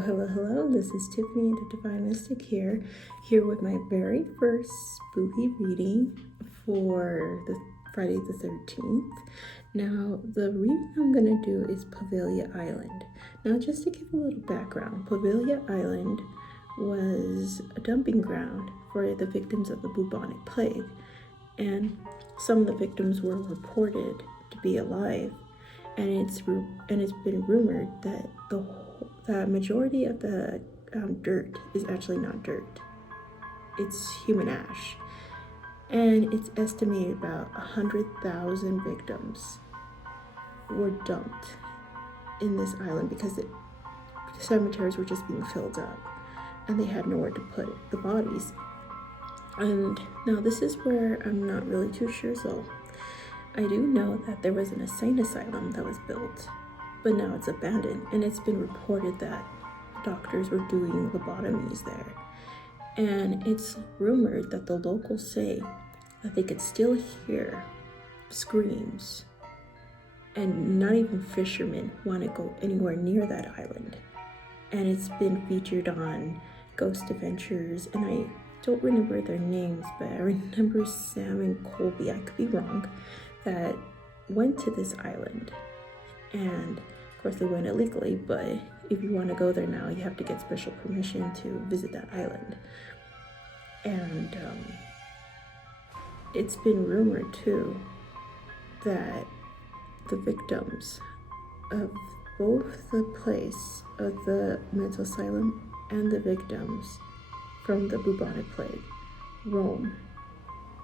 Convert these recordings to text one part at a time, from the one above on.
Hello. This is Tiffany the Divine Mystic here with my very first spooky reading for the Friday the 13th. Now, the reading I'm going to do is Poveglia Island. Now, just to give a little background, Poveglia Island was a dumping ground for the victims of the bubonic plague, and some of the victims were reported to be alive, and it's been rumored that the majority of the dirt is actually not dirt. It's human ash. And it's estimated about 100,000 victims were dumped in this island because the cemeteries were just being filled up and they had nowhere to put the bodies. And now this is where I'm not really too sure. So I do know that there was an insane asylum that was built, but now it's abandoned, and it's been reported that doctors were doing lobotomies there. And it's rumored that the locals say that they could still hear screams, and not even fishermen want to go anywhere near that island. And it's been featured on Ghost Adventures, and I don't remember their names, but I remember Sam and Colby, I could be wrong, that went to this island. And of course they went illegally, but if you want to go there now, you have to get special permission to visit that island. And it's been rumored too that the victims of both the place of the mental asylum and the victims from the bubonic plague roam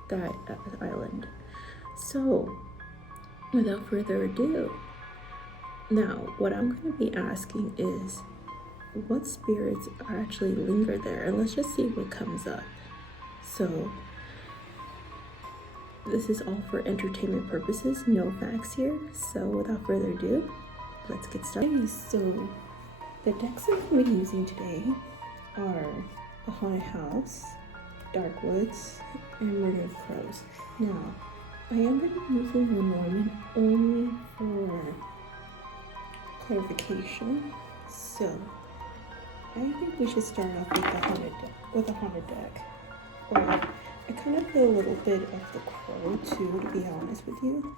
that island. So without further ado, now what I'm going to be asking is what spirits are actually linger there, and let's just see what comes up. So this is all for entertainment purposes, no facts here. So without further ado, let's get started. So the decks that I'm going to be using today are the Haunted House, Dark Woods, and Murder of Crows. Now, I am going to be using Lenormand only for clarification. So I think we should start off with the haunted deck. Well, I kind of feel a little bit of the Crow too, to be honest with you.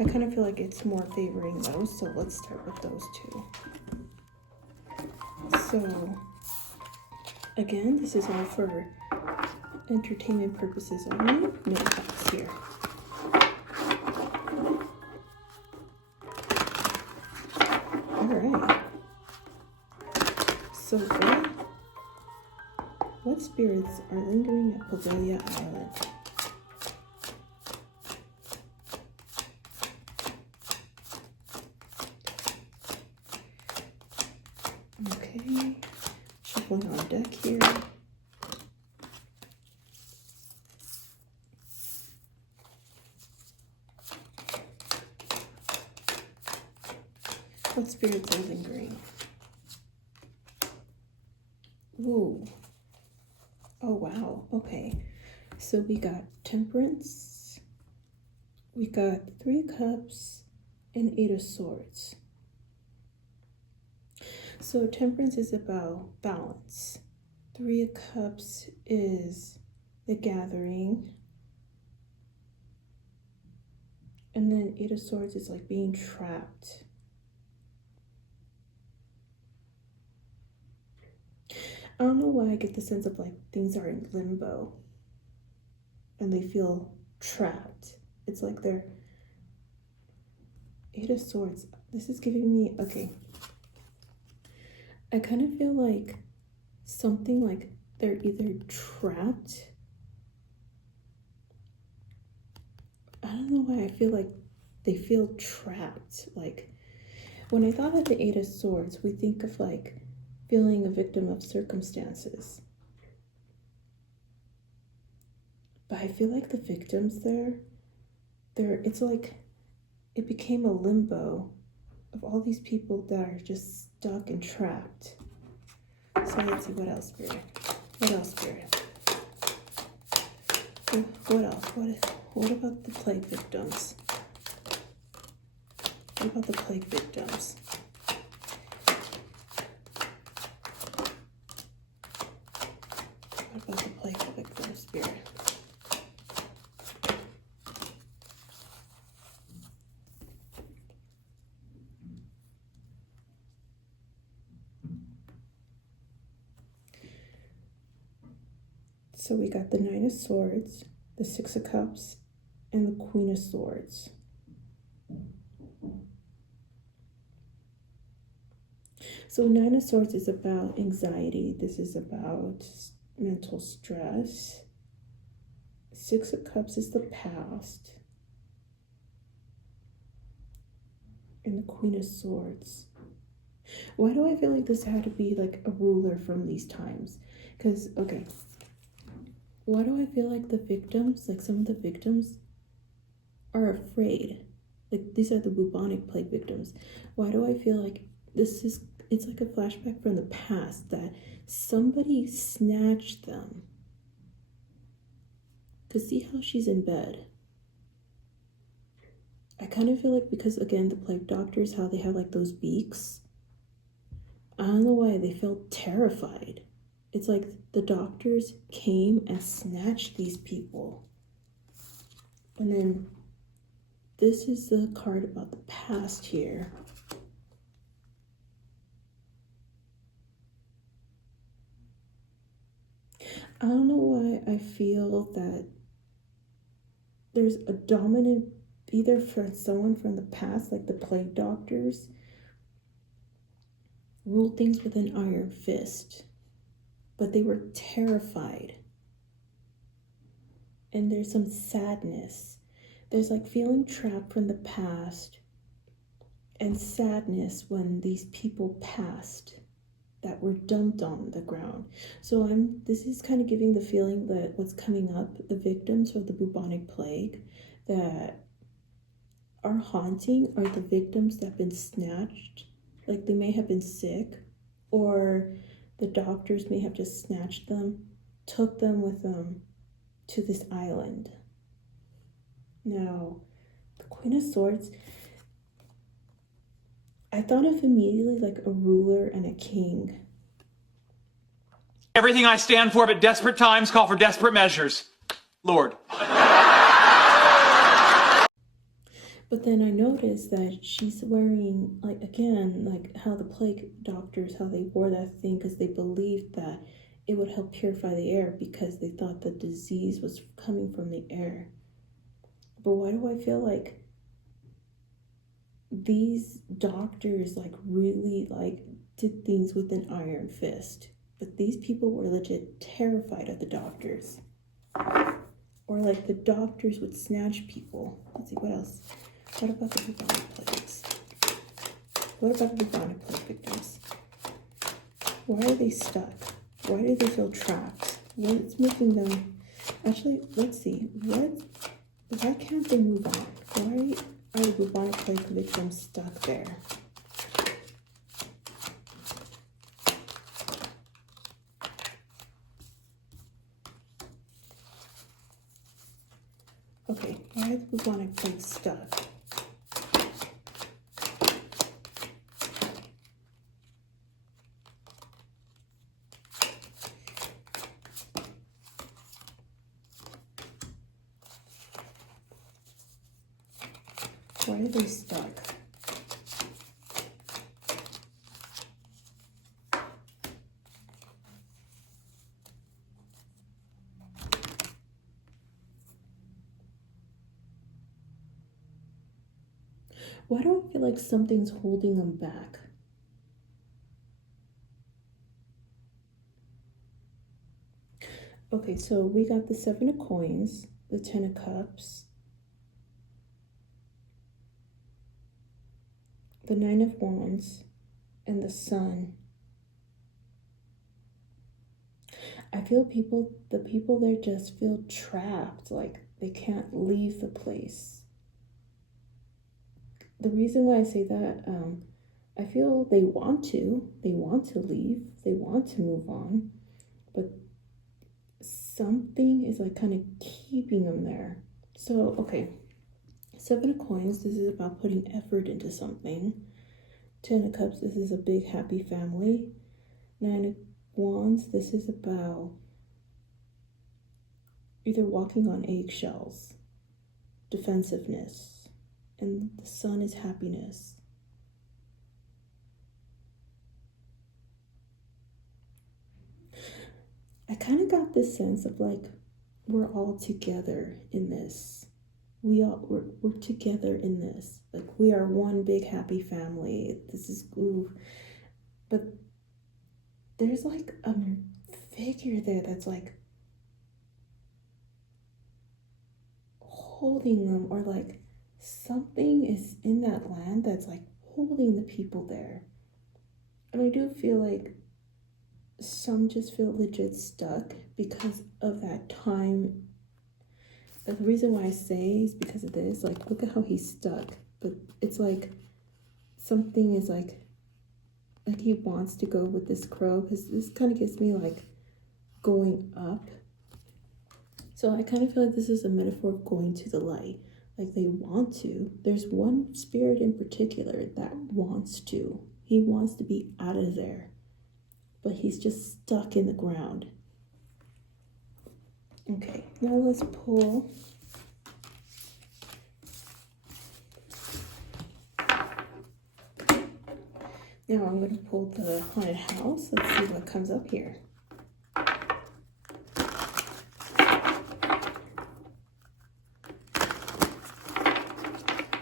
I kind of feel like it's more favoring those, so let's start with those two. So again, this is all for entertainment purposes only, no facts here. Alright, so what spirits are lingering at Poveglia Island? Okay, shuffling on deck here. What spirits are lingering? Ooh. Oh, wow. Okay. So we got Temperance, we got 3 Cups, and 8 of Swords. So Temperance is about balance. 3 of Cups is the gathering. And then 8 of Swords is like being trapped. I don't know why I get the sense of like things are in limbo and they feel trapped. It's like they're 8 of Swords. This is giving me, okay. I kind of feel like something like they're either trapped. I don't know why I feel like they feel trapped. Like when I thought of the 8 of Swords, we think of like feeling a victim of circumstances. But I feel like the victims it's like it became a limbo of all these people that are just stuck and trapped. So let's see, what else, Spirit? What else, Spirit? What else? What about the plague victims? What about the plague victims? So we got the Nine of Swords, the Six of Cups, and the Queen of Swords. So Nine of Swords is about anxiety. This is about mental stress. Six of Cups is the past. And the Queen of Swords. Why do I feel like this had to be like a ruler from these times? Because, okay, why do I feel like the victims, like some of the victims, are afraid? Like these are the bubonic plague victims. Why do I feel like it's like a flashback from the past that somebody snatched them? Because see how she's in bed. I kind of feel like because, again, the plague doctors, how they have like those beaks. I don't know why they felt terrified. It's like the doctors came and snatched these people. And then this is the card about the past here. I don't know why I feel that there's a dominant, either for someone from the past, like the plague doctors, ruled things with an iron fist, but they were terrified. And there's some sadness. There's like feeling trapped from the past and sadness when these people passed that were dumped on the ground. So this is kind of giving the feeling that what's coming up, the victims of the bubonic plague that are haunting are the victims that have been snatched. Like they may have been sick, or the doctors may have just snatched them, took them with them to this island. Now, the Queen of Swords, I thought of immediately like a ruler and a king. Everything I stand for, but desperate times call for desperate measures. Lord. But then I noticed that she's wearing, like, again, like how the plague doctors, how they wore that thing because they believed that it would help purify the air because they thought the disease was coming from the air. But why do I feel like these doctors like really like did things with an iron fist? But these people were legit terrified of the doctors. Or like the doctors would snatch people. Let's see, what else? What about the bubonic plagues? What about the bubonic plague victims? Why are they stuck? Why do they feel trapped? What's making them... Actually, let's see. Why can't they move on? Why are the bubonic plague victims stuck there? Okay, why are the bubonic plague stuck? Why are they stuck? Why do I feel like something's holding them back? Okay, so we got the 7 of coins, the 10 of cups, the 9 of wands, and the sun. I feel the people there just feel trapped, like they can't leave the place. The reason why I say that, I feel they want to leave, they want to move on, but something is like kind of keeping them there. So, okay, 7 of coins, this is about putting effort into something. 10 of cups, this is a big happy family. 9 of wands, this is about either walking on eggshells, defensiveness, and the sun is happiness. I kind of got this sense of like we're all together in this. We're together in this. Like we are one big happy family. This is ooh. But there's like a figure there that's like holding them, or like something is in that land that's like holding the people there. And I do feel like some just feel legit stuck because of that time. The reason why I say is because of this. Like, look at how he's stuck. But it's like something is like he wants to go with this crow, because this kind of gives me like going up. So I kind of feel like this is a metaphor of going to the light. Like they want to. There's one spirit in particular that wants to. He wants to be out of there. But he's just stuck in the ground. Okay, now let's pull. Now I'm going to pull the haunted house. Let's see what comes up here.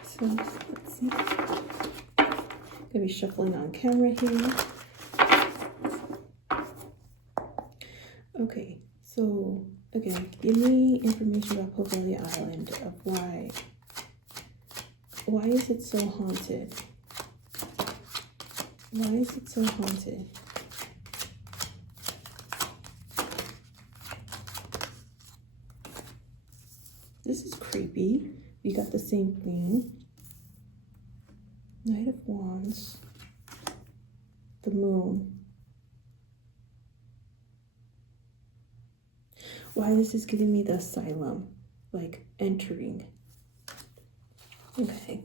So let's see. I'm going to be shuffling on camera here. Okay, so again, give me information about Poveglia Island, of why is it so haunted? Why is it so haunted? This is creepy. We got the same thing. Knight of Wands. The moon. Why this is giving me the asylum, like entering. Okay,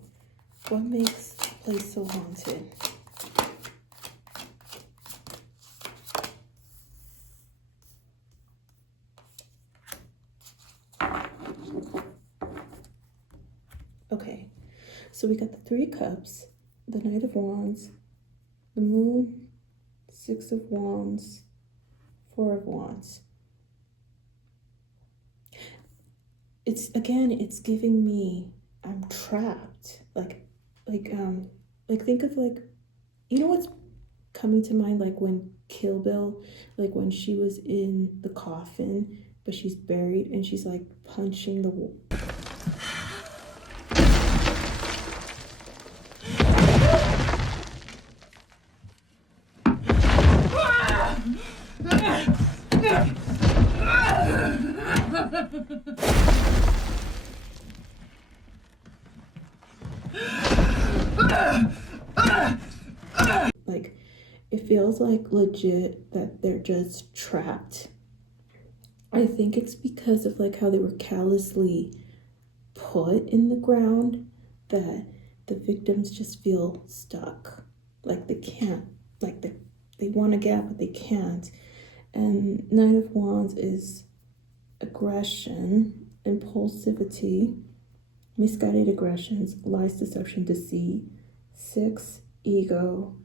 what makes the place so haunted? Okay, so we got the Three of Cups, the Knight of Wands, the Moon, Six of Wands, Four of Wands. It's giving me, I'm trapped. Like think of like, you know what's coming to mind? Like when Kill Bill, like when she was in the coffin, but she's buried and she's like punching the wall. Like, it feels like legit that they're just trapped. I think it's because of like how they were callously put in the ground that the victims just feel stuck. Like they can't, like they want to get out, but they can't. And Knight of Wands is aggression, impulsivity, misguided aggressions, lies, deception, deceit. 6, ego.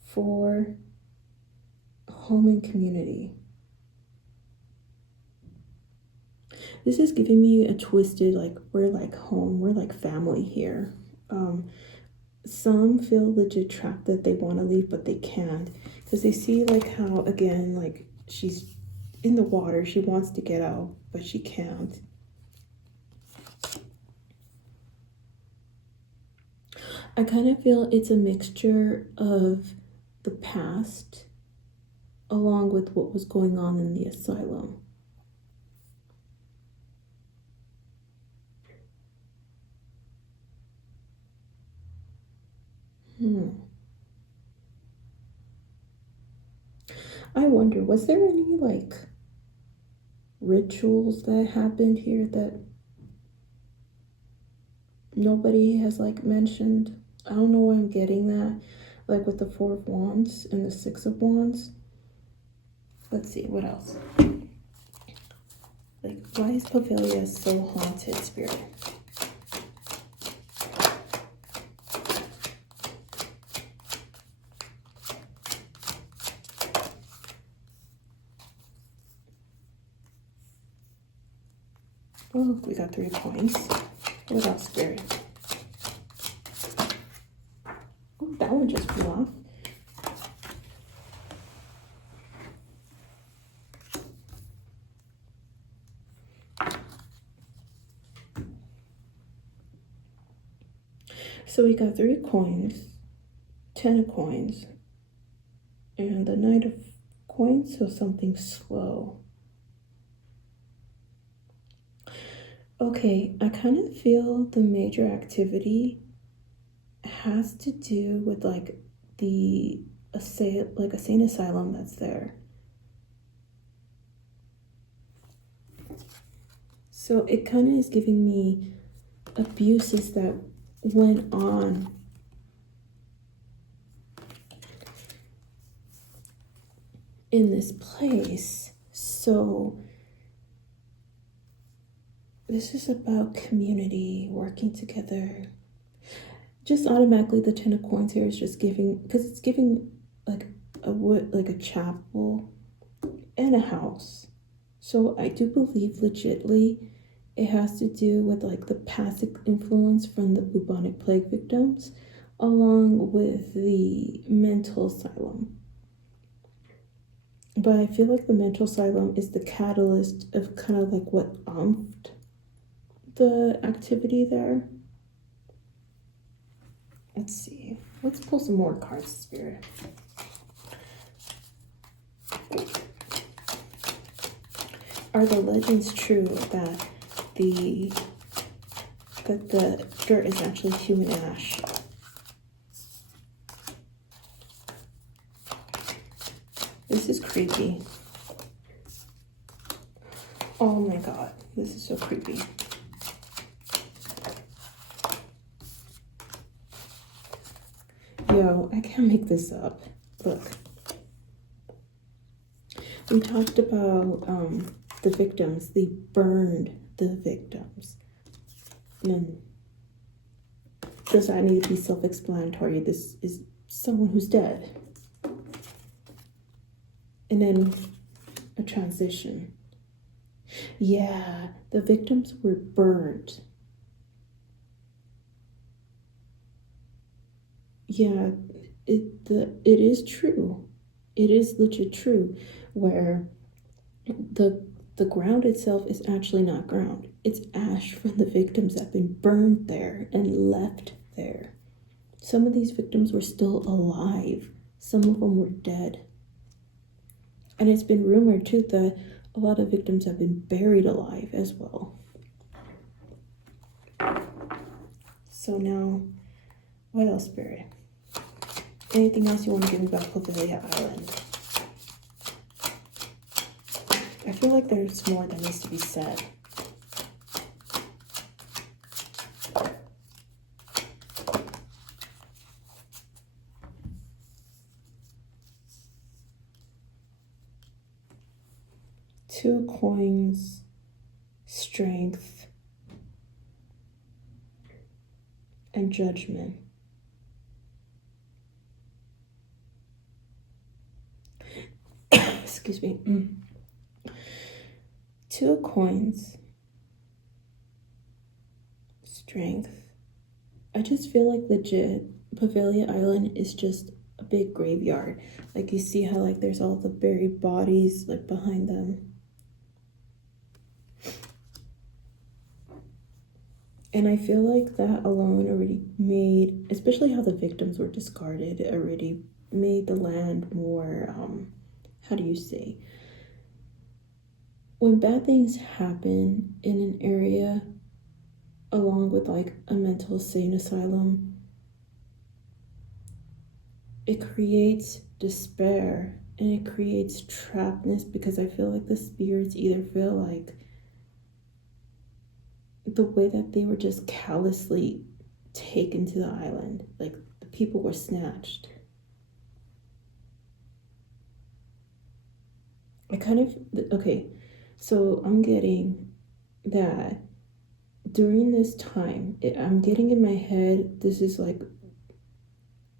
4, home and community. This is giving me a twisted, like, we're like home, we're like family here. Some feel legit trapped that they want to leave, but they can't. Because they see, like, how, again, like, she's in the water. She wants to get out, but she can't. I kind of feel it's a mixture of the past along with what was going on in the asylum. I wonder, was there any like rituals that happened here that nobody has like mentioned? I don't know why I'm getting that, like with the 4 of Wands and the 6 of Wands. Let's see, what else? Like, why is Poveglia so haunted, Spirit? Oh, we got 3 coins. What else, Spirit? Oh, that one just flew off. So we got 3 coins, 10 of coins, and the Knight of coins, so something slow. Okay, I kind of feel the major activity has to do with like a sane asylum that's there. So it kind of is giving me abuses that went on in this place. So this is about community working together. Just automatically the 10 of coins here is just giving, because it's giving like a chapel and a house. So I do believe legitly it has to do with like the passive influence from the bubonic plague victims along with the mental asylum. But I feel like the mental asylum is the catalyst of kind of like what umphed the activity there. Let's see. Let's pull some more cards, Spirit. Are the legends true that the dirt is actually human ash? This is creepy. Oh my god, this is so creepy. Yo, I can't make this up. Look. We talked about the victims. They burned the victims. And does that need to be self-explanatory? This is someone who's dead. And then a transition. Yeah, the victims were burned. Yeah, it is true. It is legit true, where the ground itself is actually not ground. It's ash from the victims that have been burned there and left there. Some of these victims were still alive. Some of them were dead. And it's been rumored too that a lot of victims have been buried alive as well. So now, what else, Spirit? Anything else you want to give me about Poveglia Island? I feel like there's more that needs to be said. Two coins, strength, and judgment. Excuse me. Two coins, strength. I just feel like legit Poveglia Island is just a big graveyard. Like you see how like there's all the buried bodies like behind them. And I feel like that alone already made, especially how the victims were discarded, already made the land more, how do you say? When bad things happen in an area, along with like a mental sane asylum, it creates despair and it creates trappedness, because I feel like the spirits either feel like the way that they were just callously taken to the island, like the people were snatched. Okay, so I'm getting that during this time, I'm getting in my head, this is like,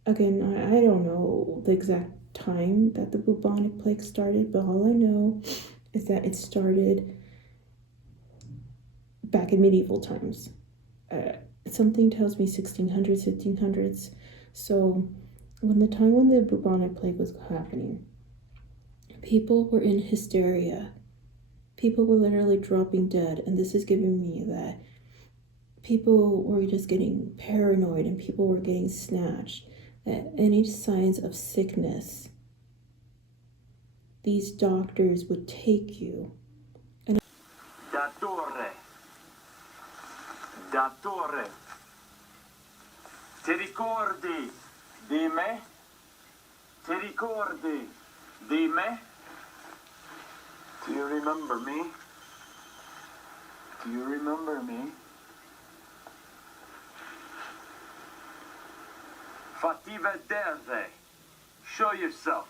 again, I don't know the exact time that the bubonic plague started, but all I know is that it started back in medieval times. Something tells me 1600s, 1500s. So when the bubonic plague was happening, people were in hysteria. People were literally dropping dead, and this is giving me that people were just getting paranoid and people were getting snatched. That any signs of sickness, these doctors would take you. Dottore, ti ricordi di me? Ti ricordi di me? Do you remember me? Do you remember me? Fatti vedere. Show yourself.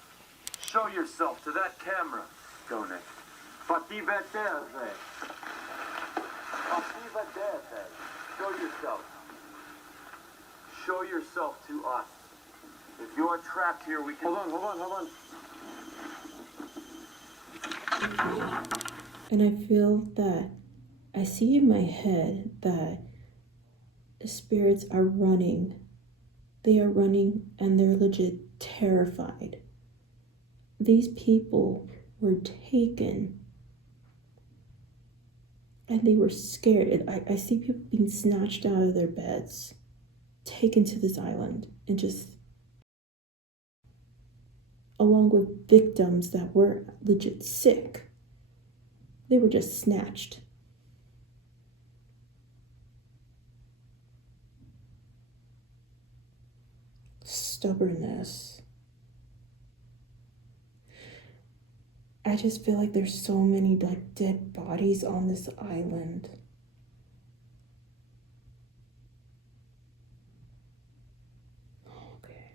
Show yourself to that camera. Go, Nick. Fatti vedere. Fatti vedere. Show yourself. Show yourself to us. If you're trapped here, we can... Hold on. And I feel that I see in my head that the spirits are running. They are running and they're legit terrified. These people were taken and they were scared. I see people being snatched out of their beds, taken to this island, and just, along with victims that were legit sick, they were just snatched. Stubbornness. I just feel like there's so many like dead bodies on this island. Okay.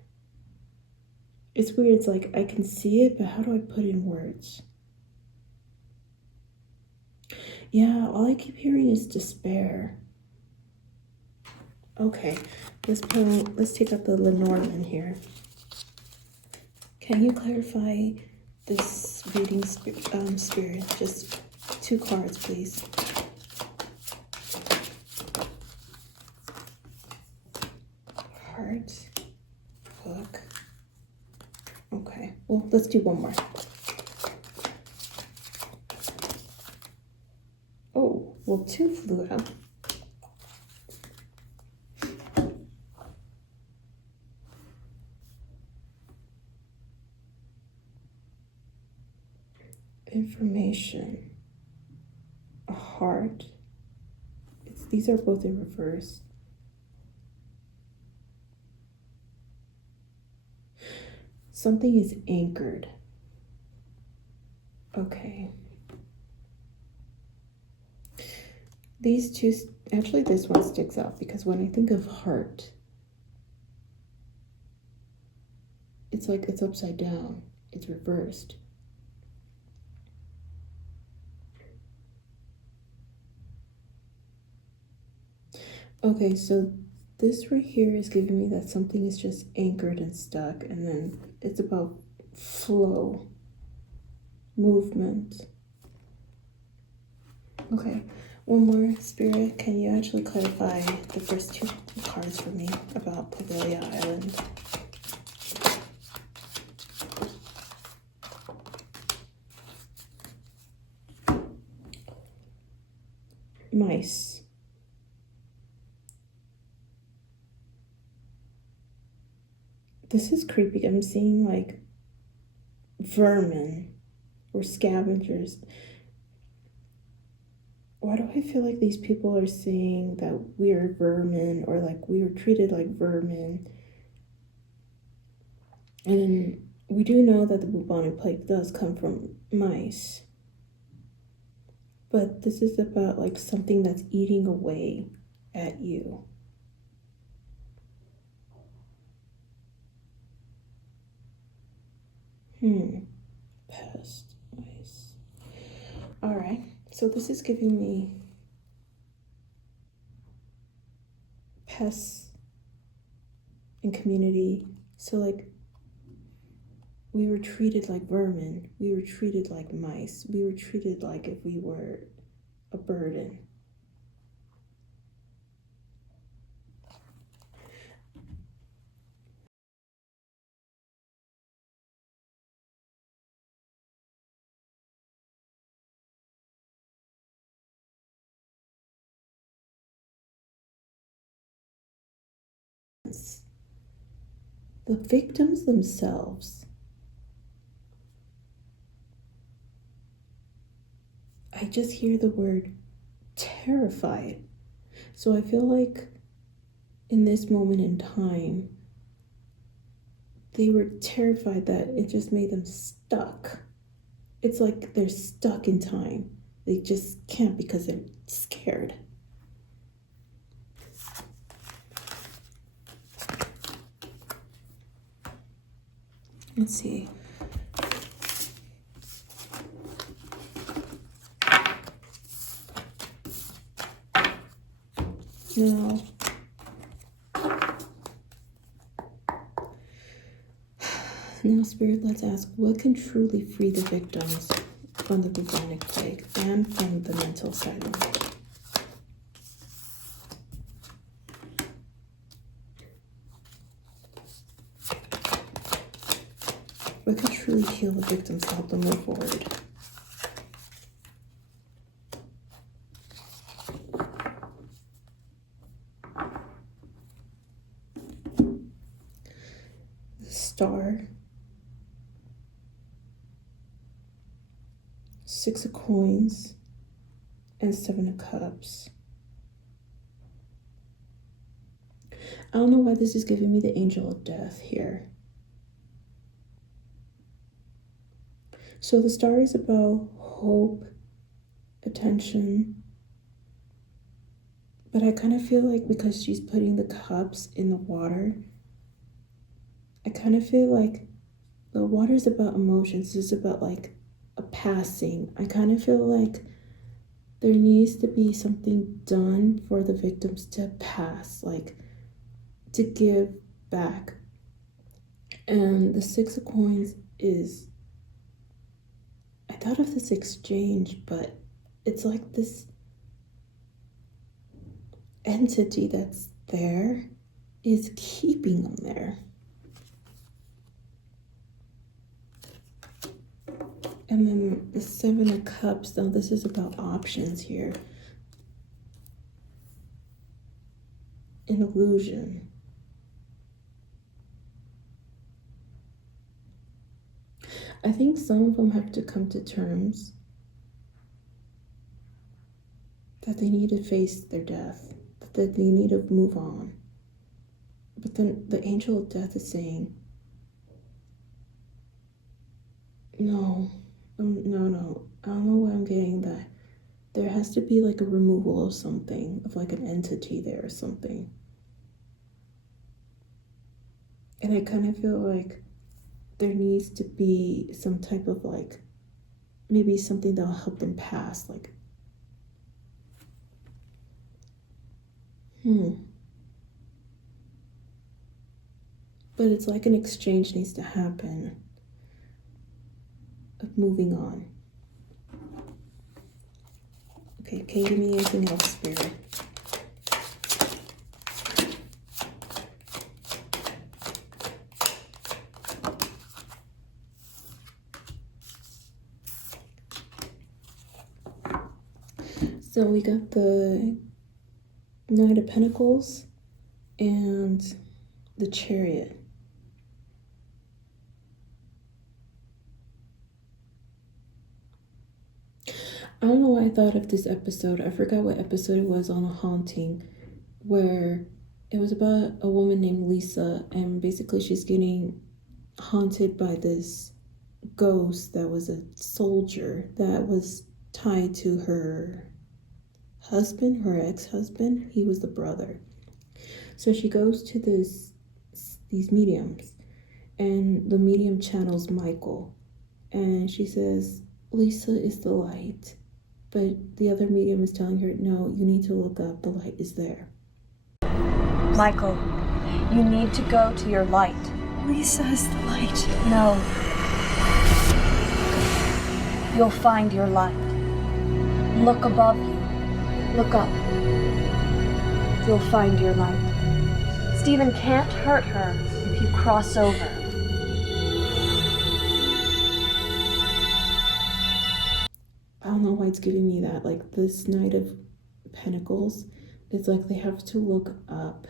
It's weird. It's like I can see it, but how do I put in words? Yeah, all I keep hearing is despair. Okay, let's take out the Lenormand here. Can you clarify this reading spirit? Just 2 cards, please. Heart, book. Okay, well, let's do one more. Oh, well, 2 flew out. Information, a heart. These are both in reverse. Something is anchored. Okay. These two, actually this one sticks out because when I think of heart, it's like it's upside down. It's reversed. Okay, so this right here is giving me that something is just anchored and stuck, and then it's about flow, movement. Okay, one more, Spirit. Can you actually clarify the first 2 cards for me about Poveglia Island? Mice. This is creepy. I'm seeing like vermin or scavengers. Why do I feel like these people are saying that we are vermin, or like we are treated like vermin? And we do know that the bubonic plague does come from mice. But this is about like something that's eating away at you. Pest, mice. All right, so this is giving me pests in community. So like we were treated like vermin. We were treated like mice. We were treated like if we were a burden. The victims themselves, I just hear the word terrified. So I feel like in this moment in time, they were terrified that it just made them stuck. It's like they're stuck in time. They just can't because they're scared. Let's see. Now, Spirit, let's ask, what can truly free the victims from the bubonic plague and from the mental asylum? What can truly heal the victims to help them move forward? The Star, 6 of Coins, and 7 of Cups. I don't know why this is giving me the Angel of Death here. So the Star is about hope, attention, but I kind of feel like because she's putting the cups in the water, I kind of feel like the water is about emotions. It's about like a passing. I kind of feel like there needs to be something done for the victims to pass, like to give back. And the 6 of Coins is, I thought of this exchange, but it's like this entity that's there is keeping them there. And then the 7 of Cups, now this is about options here. An illusion. I think some of them have to come to terms that they need to face their death, that they need to move on. But then the Angel of Death is saying, no, I don't know why I'm getting that. There has to be like a removal of something, of like an entity there or something. And I kind of feel like there needs to be some type of like, maybe something that'll help them pass, like, But it's like an exchange needs to happen of moving on. Okay, can you give me anything else, Spirit? So we got the Knight of Pentacles and the Chariot. I don't know why I thought of this episode. I forgot what episode it was on A Haunting, where it was about a woman named Lisa, and basically she's getting haunted by this ghost that was a soldier that was tied to her husband, her ex-husband. He was the brother. So she goes to these mediums, and the medium channels Michael, and she says, Lisa is the light. But the other medium is telling her, no, you need to look up, the light is there. Michael, you need to go to your light. Lisa is the light. No. You'll find your light. Look above you. Look up. You'll find your light. Stephen can't hurt her if you cross over. I don't know why it's giving me that. Like this Knight of Pentacles, it's like they have to look up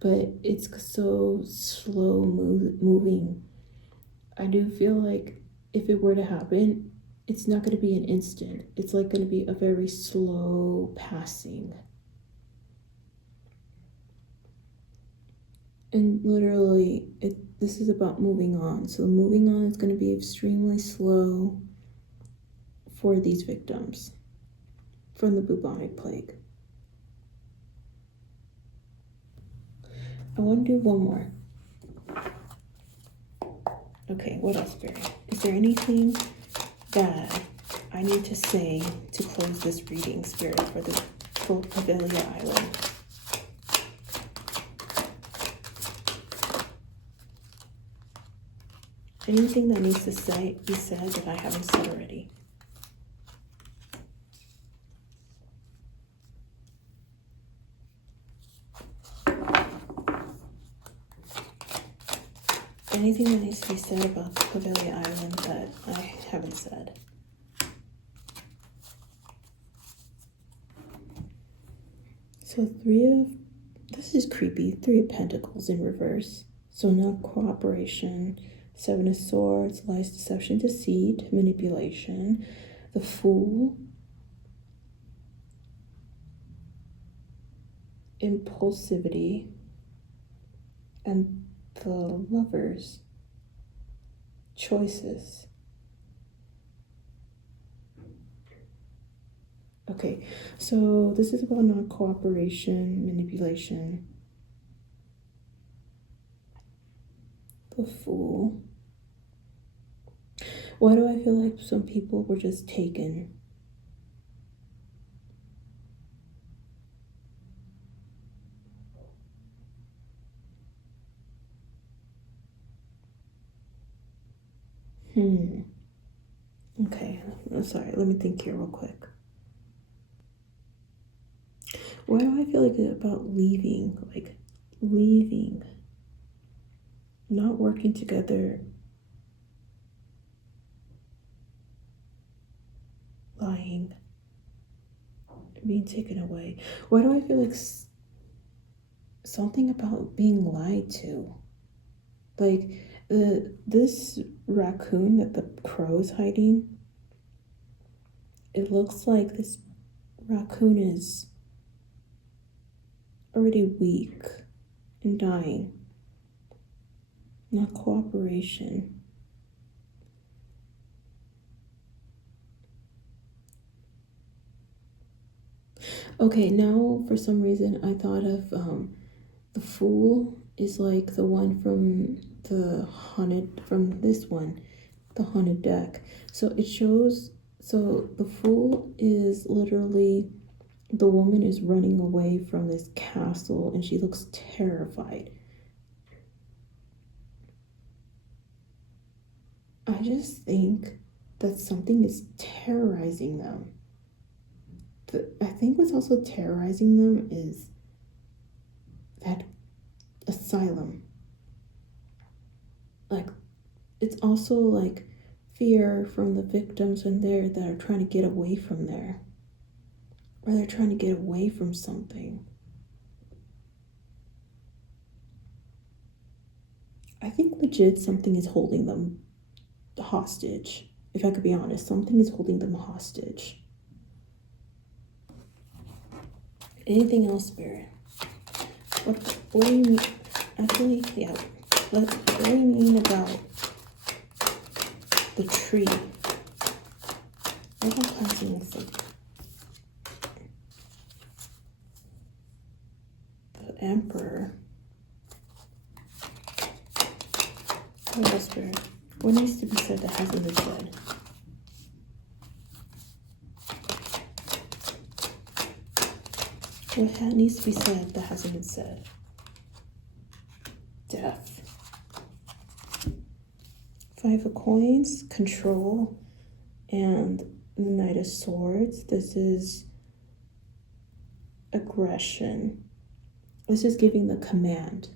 but it's so slow moving. I do feel like if it were to happen, it's not going to be an instant. It's like going to be a very slow passing. And literally, this is about moving on. So moving on is going to be extremely slow for these victims from the bubonic plague. I want to do one more. Okay, what else, Barry? Is there anything that I need to say to close this reading, Spirit, for the Poveglia Island? Anything that needs to be said that I haven't said already? Anything that needs to be said about the Poveglia Island that I haven't said? So this is creepy, 3 of Pentacles in reverse. So not cooperation, 7 of Swords, lies, deception, deceit, manipulation, the Fool, impulsivity, and the Lovers, choices. Okay, so this is about non-cooperation, manipulation, the Fool. Why do I feel like some people were just taken? Okay, I'm sorry, let me think here real quick. Why do I feel like it's about leaving? Like, leaving. Not working together. Lying. Being taken away. Why do I feel like something about being lied to? Like, this raccoon that the crow is hiding, it looks like this raccoon is already weak and dying. Not cooperation. Okay, now for some reason I thought of the Fool is like the one from the haunted deck. So it shows, so the Fool is literally, the woman is running away from this castle and she looks terrified. I just think that something is terrorizing them. I think what's also terrorizing them is that asylum. Like, it's also like fear from the victims when that are trying to get away from there. Or they're trying to get away from something. I think legit something is holding them hostage. If I could be honest, something is holding them hostage. Anything else, Spirit? What do you mean? Actually, yeah. What do you mean about the tree? What am I planting this? The Emperor. What else, Spirit? What needs to be said that hasn't been said? What needs to be said that hasn't been said? Death. 5 of Coins, control, and the Knight of Swords. This is aggression. This is giving the command.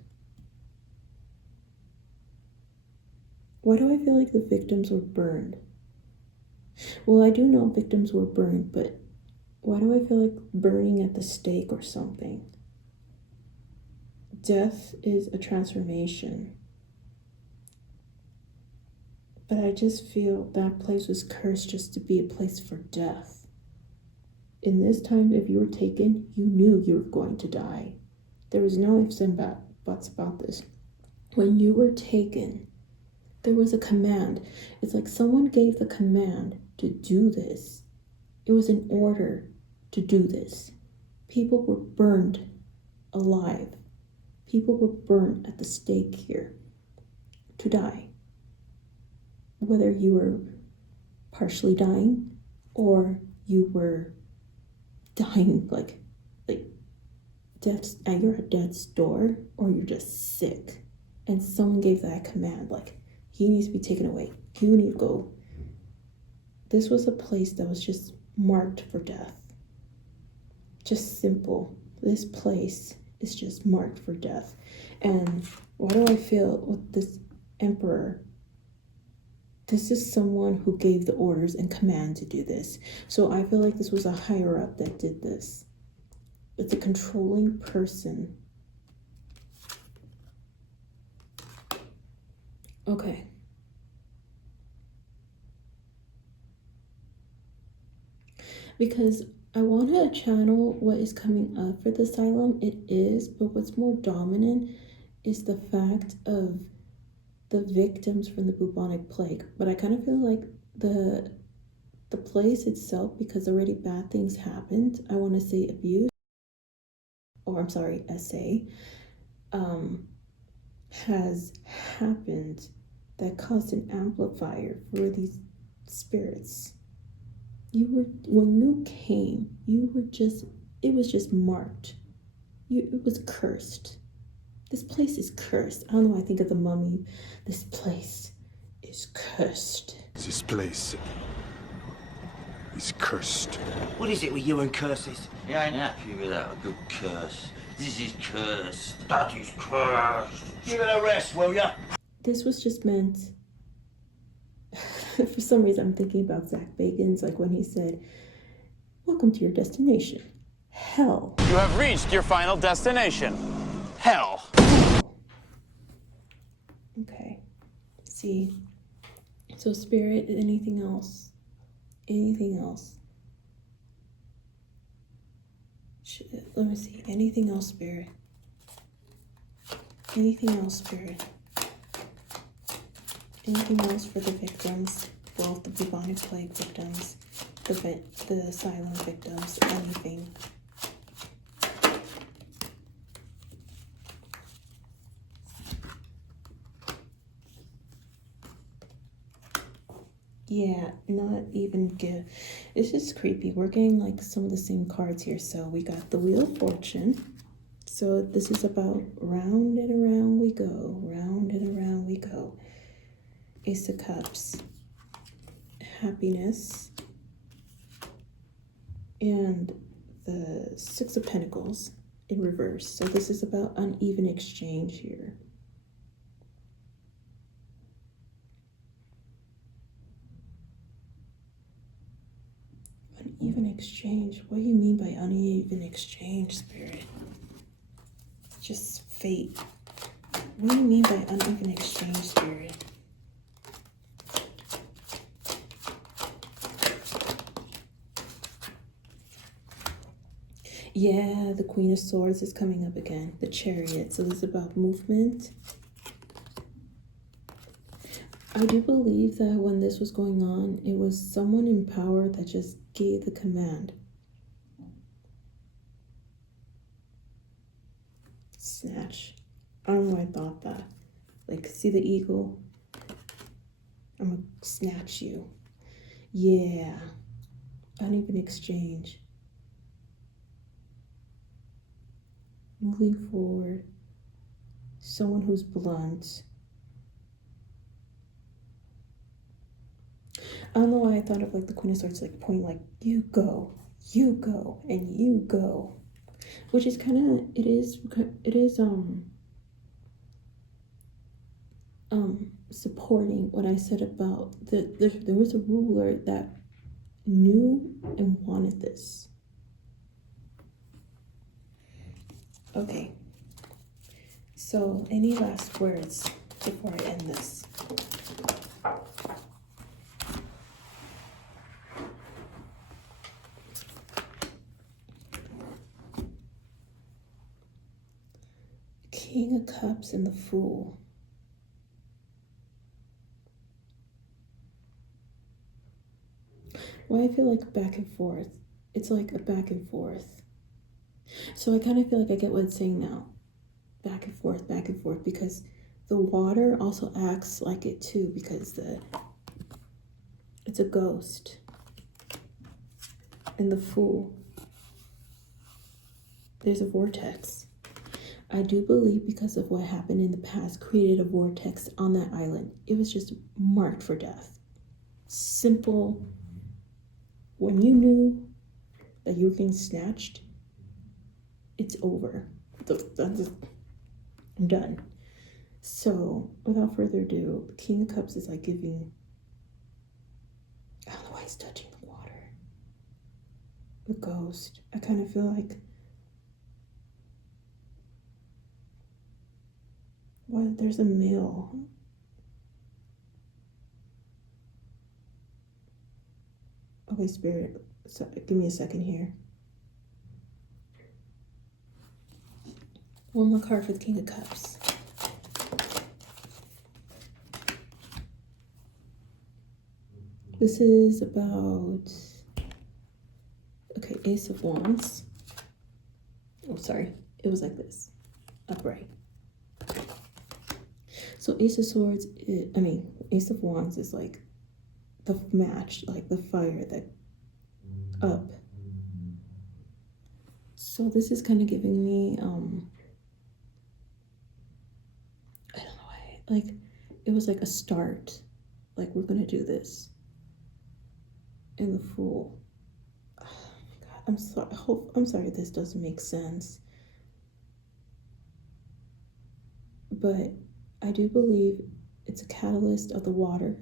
Why do I feel like the victims were burned? Well, I do know victims were burned, but why do I feel like burning at the stake or something? death is a transformation. But I just feel that place was cursed just to be a place for death. In this time, if you were taken, you knew you were going to die. There was no ifs and buts about this. When you were taken, there was a command. It's like someone gave the command to do this. It was an order to do this. People were burned alive. People were burned at the stake here to die. Whether you were partially dying or you were dying like you're at death's door, or you're just sick and someone gave that command, like, he needs to be taken away, you need to go. This was a place that was just marked for death. Just simple. This place is just marked for death. And why do I feel with this emperor? This is someone who gave the orders and command to do this. So I feel like this was a higher up that did this. It's a controlling person. Okay. Because I want to channel what is coming up for the asylum. It is, but what's more dominant is the fact of the victims from the bubonic plague. But I kind of feel like the place itself, because already bad things happened, I want to say abuse, or I'm sorry, SA, has happened that caused an amplifier for these spirits. When you came, it was just marked. It was cursed. This place is cursed. I don't know why I think of the Mummy. This place is cursed. This place is cursed. What is it with you and curses? You ain't happy without a good curse. This is cursed. That is cursed. Give it a rest, will ya? This was just meant... For some reason, I'm thinking about Zach Bagans, like when he said, "Welcome to your destination, hell." You have reached your final destination. Hell. Okay. See. So spirit, anything else? Anything else? Let me see. Anything else, spirit? Anything else, spirit? Anything else for the victims? Both the bubonic plague victims, the asylum victims, anything? Yeah, not even good. It's just creepy. We're getting like some of the same cards here. So we got the Wheel of Fortune. So this is about round and around we go, round and around we go. Ace of Cups, happiness, and the Six of Pentacles in reverse. So this is about uneven exchange here. Uneven exchange. What do you mean by uneven exchange, Spirit? Just fate. What do you mean by uneven exchange, Spirit? Yeah, the Queen of Swords is coming up again. The Chariot. So this is about movement. I do believe that when this was going on, it was someone in power that just gave the command. Snatch. I don't know why I thought that. Like, see the eagle? I'm gonna snatch you. Yeah. Uneven exchange. Moving forward. Someone who's blunt. I don't know why I thought of like the Queen of Swords, like pointing like, you go, and you go. Which is kind of, it is supporting what I said about there was a ruler that knew and wanted this. So, any last words before I end this? King of Cups and the Fool. Why I feel like back and forth. It's like a back and forth. So I kind of feel like I get what it's saying now. Back and forth, because the water also acts like it too, because it's a ghost. And the Fool. There's a vortex. I do believe because of what happened in the past created a vortex on that island. It was just marked for death. Simple. When you knew that you were getting snatched, it's over. I'm done. So, without further ado, the King of Cups is like giving... I don't know why he's touching the water. The ghost. I kind of feel like... Well, there's a male. Okay, Spirit, so give me a second here. One more card for the King of Cups. This is about... Okay, Ace of Wands. Oh, sorry. It was like this. Upright. So Ace of Swords, Ace of Wands is like the match, like the fire that up. So this is kind of giving me, I don't know why, like, it was like a start. Like, we're gonna do this. And the Fool. Oh my God, I'm sorry this doesn't make sense. But I do believe it's a catalyst of the water.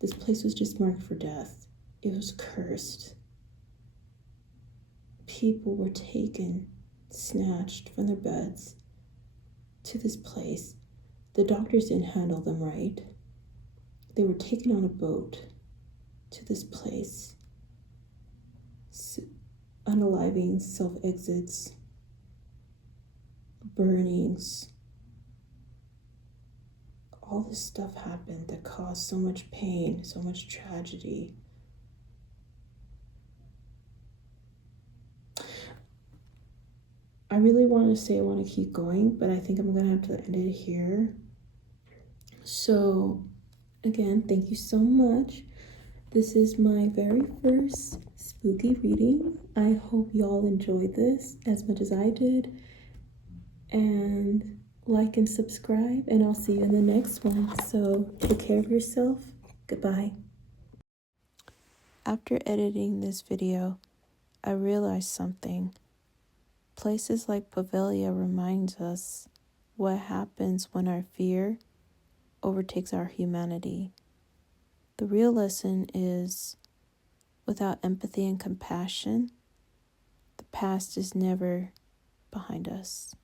This place was just marked for death. It was cursed. People were taken, snatched from their beds to this place. The doctors didn't handle them right. They were taken on a boat to this place. Unalivings, self-exits, burnings. All this stuff happened that caused so much pain, so much tragedy. I really want to say I want to keep going, but I think I'm going to have to end it here. So, again, thank you so much. This is my very first spooky reading. I hope y'all enjoyed this as much as I did. And like and subscribe, and I'll see you in the next one. So take care of yourself. Goodbye. After editing this video, I realized something. Places like Poveglia reminds us what happens when our fear overtakes our humanity. The real lesson is, without empathy and compassion, the past is never behind us.